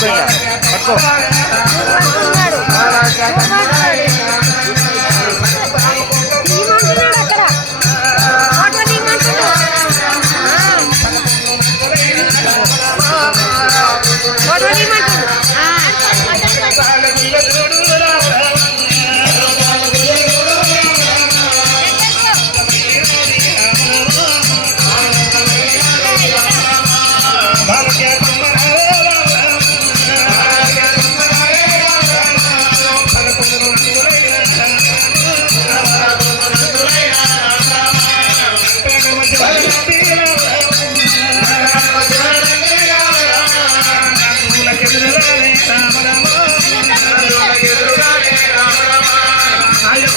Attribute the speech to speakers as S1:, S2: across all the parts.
S1: పట్టుకో.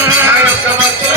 S2: రామ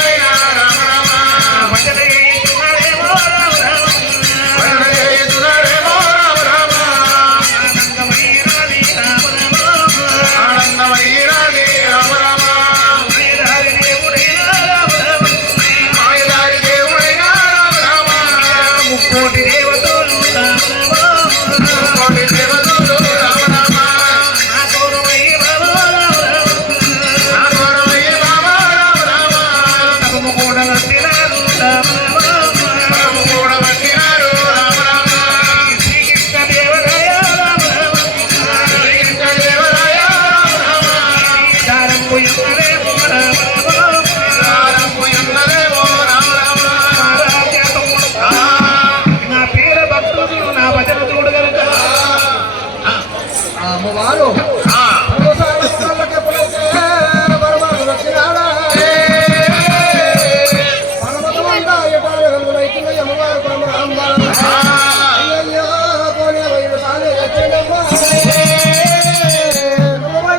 S1: વારો.